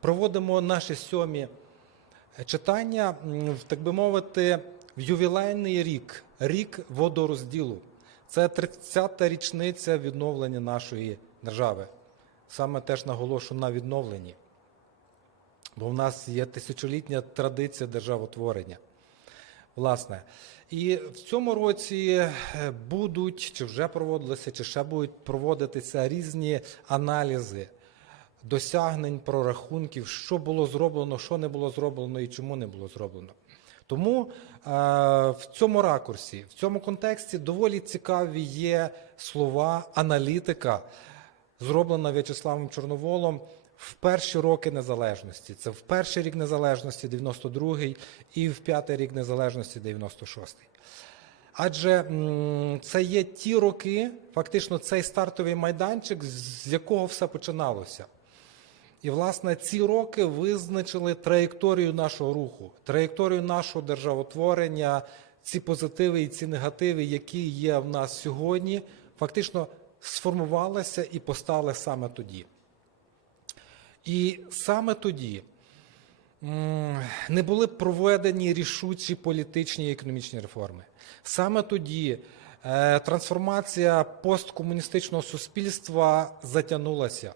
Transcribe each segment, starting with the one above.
проводимо наші сьомі читання, в, так би мовити, в ювілейний рік, рік водорозділу. Це 30-та річниця відновлення нашої держави. Саме теж наголошую на відновленні. Бо в нас є тисячолітня традиція державотворення. Власне, і в цьому році е, будуть, чи вже проводилися, чи ще будуть проводитися різні аналізи досягнень, прорахунків, що було зроблено, що не було зроблено і чому не було зроблено. Тому е, в цьому ракурсі, в цьому контексті доволі цікаві є слова аналітика, зроблена В'ячеславом Чорноволом в перші роки незалежності. Це в перший рік незалежності, 92-й, і в п'ятий рік незалежності, 96-й. Адже це є ті роки, фактично цей стартовий майданчик, з якого все починалося. І, власне, ці роки визначили траєкторію нашого руху, траєкторію нашого державотворення, ці позитиви і ці негативи, які є в нас сьогодні, фактично сформувалися і постали саме тоді. І саме тоді не були проведені рішучі політичні і економічні реформи. Саме тоді е, трансформація посткомуністичного суспільства затягнулася.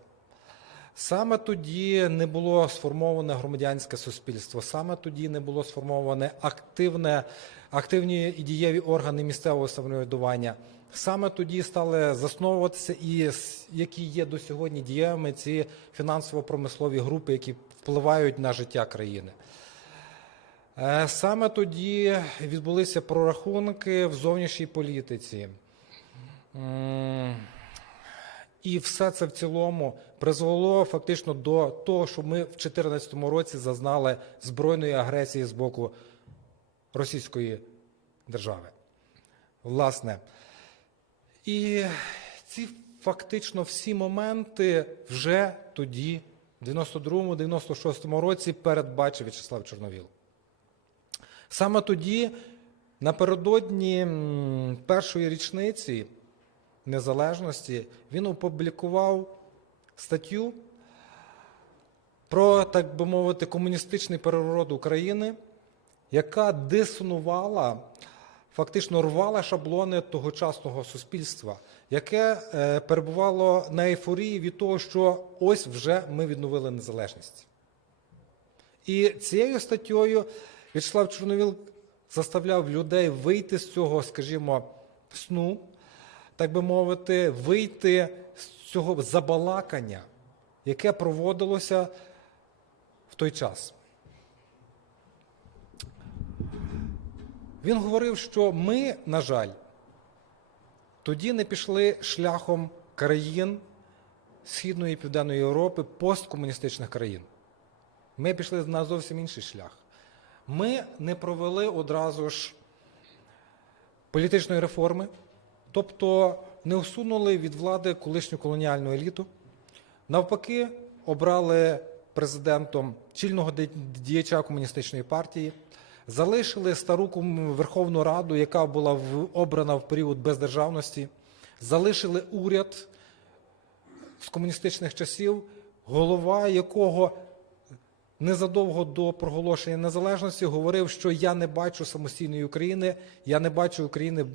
Саме тоді не було сформоване громадянське суспільство, саме тоді не було сформоване активне, активні і дієві органи місцевого самоврядування. Саме тоді стали засновуватися і які є до сьогодні дієвими ці фінансово-промислові групи, які впливають на життя країни. Е, Саме тоді відбулися прорахунки в зовнішній політиці. І все це в цілому призвело фактично до того, що ми в 2014 році зазнали збройної агресії з боку Російської держави. Власне. І ці фактично всі моменти вже тоді, в 92-96 році, передбачив В'ячеслав Чорновіл. Саме тоді, напередодні першої річниці незалежності, він опублікував статтю про, так би мовити, комуністичний переворот України, яка дисонувала, фактично рвала шаблони тогочасного суспільства, яке е, перебувало на ейфорії від того, що ось вже ми відновили незалежність. І цією статтєю В'ячеслав Чорновіл заставляв людей вийти з цього, скажімо, сну, так би мовити, вийти з цього забалакання, яке проводилося в той час. Він говорив, що ми, на жаль, тоді не пішли шляхом країн Східної і Південної Європи, посткомуністичних країн. Ми пішли на зовсім інший шлях. Ми не провели одразу ж політичної реформи, тобто не усунули від влади колишню колоніальну еліту. Навпаки, обрали президентом чільного діяча комуністичної партії, залишили стару Верховну Раду, яка була обрана в період бездержавності, залишили уряд з комуністичних часів, голова якого незадовго до проголошення незалежності говорив, що я не бачу самостійної України, я не бачу України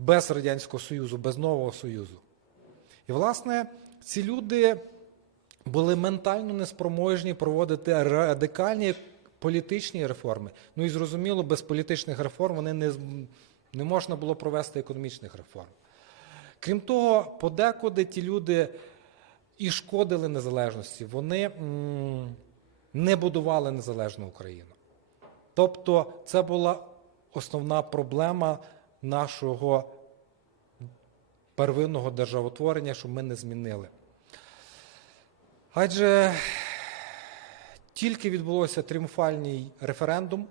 без Радянського Союзу, без нового Союзу. І, власне, ці люди були ментально неспроможні проводити радикальні політичні реформи. Ну і зрозуміло, без політичних реформ вони не, не можна було провести економічних реформ. Крім того, подекуди ті люди і шкодили незалежності, вони не будували незалежну Україну. Тобто, це була основна проблема нашого первинного державотворення, що ми не змінили. Адже тільки відбулося тріумфальний референдум,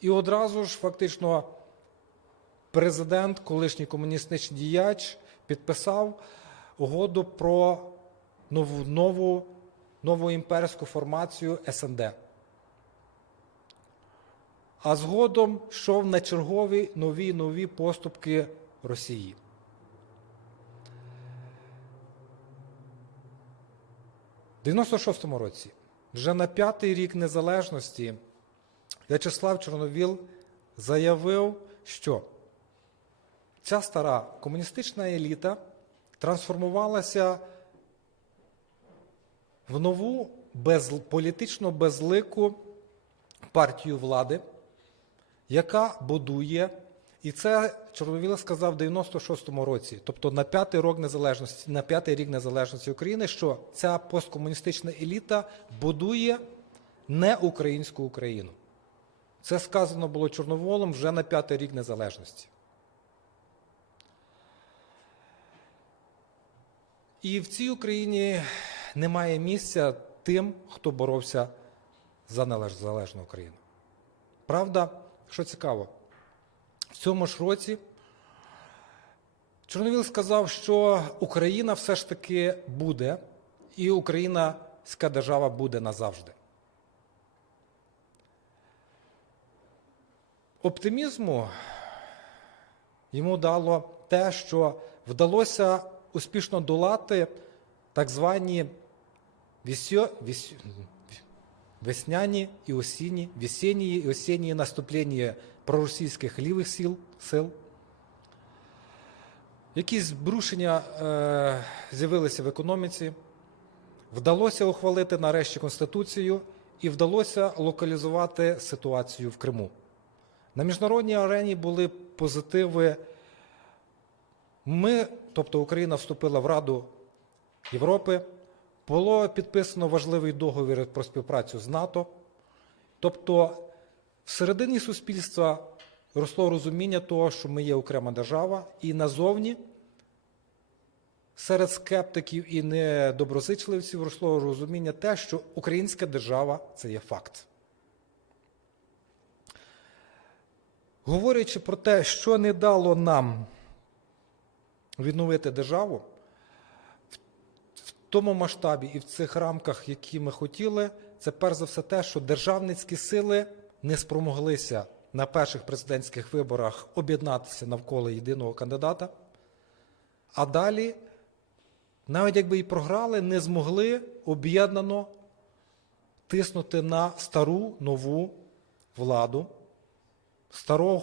і одразу ж фактично президент, колишній комуністичний діяч, підписав угоду про нову, нову, нову імперську формацію СНД. А згодом йшов на чергові нові нові поступки Росії. В 96-му році вже на п'ятий рік незалежності В'ячеслав Чорновіл заявив, що ця стара комуністична еліта трансформувалася в нову без, політично безлику партію влади, яка будує, і це Чорновіл сказав в 96-му році, тобто на п'ятий рік незалежності, на п'ятий рік незалежності України, що ця посткомуністична еліта будує не українську Україну. Це сказано було Чорноволом вже на п'ятий рік незалежності. І в цій Україні немає місця тим, хто боровся за незалежну Україну. Правда, що цікаво, в цьому ж році Чорновіл сказав, що Україна все ж таки буде, і українська держава буде назавжди. Оптимізму йому дало те, що вдалося успішно долати так звані вісьо, віс, весняні і осінні, весенні і осінні наступлення проросійських лівих сил, сил. Якісь збрушення е, з'явилися в економіці, вдалося ухвалити нарешті Конституцію і вдалося локалізувати ситуацію в Криму. На міжнародній арені були позитиви. Ми, тобто Україна, вступила в Раду Європи, було підписано важливий договір про співпрацю з НАТО. Тобто, всередині суспільства росло розуміння того, що ми є окрема держава, і назовні серед скептиків і недоброзичливців росло розуміння те, що українська держава це є факт. Говорячи про те, що не дало нам відновити державу тому масштабі і в цих рамках, які ми хотіли, це перш за все те, що державницькі сили не спромоглися на перших президентських виборах об'єднатися навколо єдиного кандидата. А далі, навіть якби і програли, не змогли об'єднано тиснути на стару нову владу старого,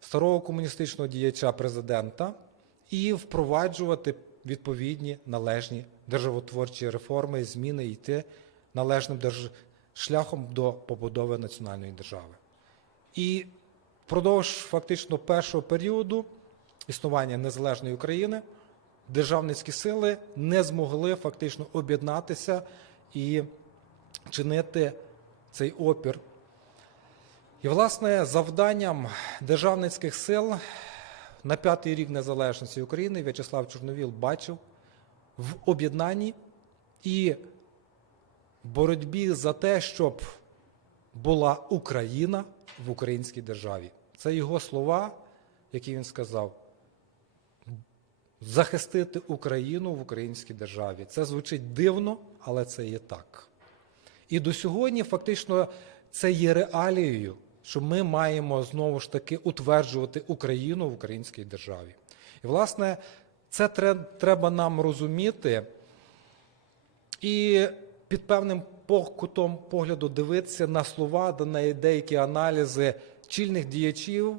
старого комуністичного діяча президента і впроваджувати відповідні належні державотворчі реформи, зміни і йти належним держ... шляхом до побудови національної держави. І впродовж фактично першого періоду існування незалежної України державницькі сили не змогли фактично об'єднатися і чинити цей опір і, власне, завданням державницьких сил на п'ятий рік незалежності України В'ячеслав Чорновіл бачив в об'єднанні і боротьбі за те, щоб була Україна в українській державі. Це його слова, які він сказав. Захистити Україну в українській державі. Це звучить дивно, але це є так. І до сьогодні фактично це є реалією що ми маємо знову ж таки утверджувати Україну в українській державі. І, власне, це треба нам розуміти і під певним кутом погляду дивитися на слова, на деякі аналізи чільних діячів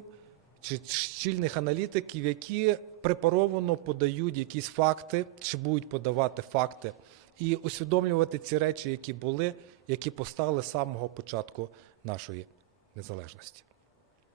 чи чільних аналітиків, які препаровано подають якісь факти, чи будуть подавати факти, і усвідомлювати ці речі, які були, які постали з самого початку нашої незалежності.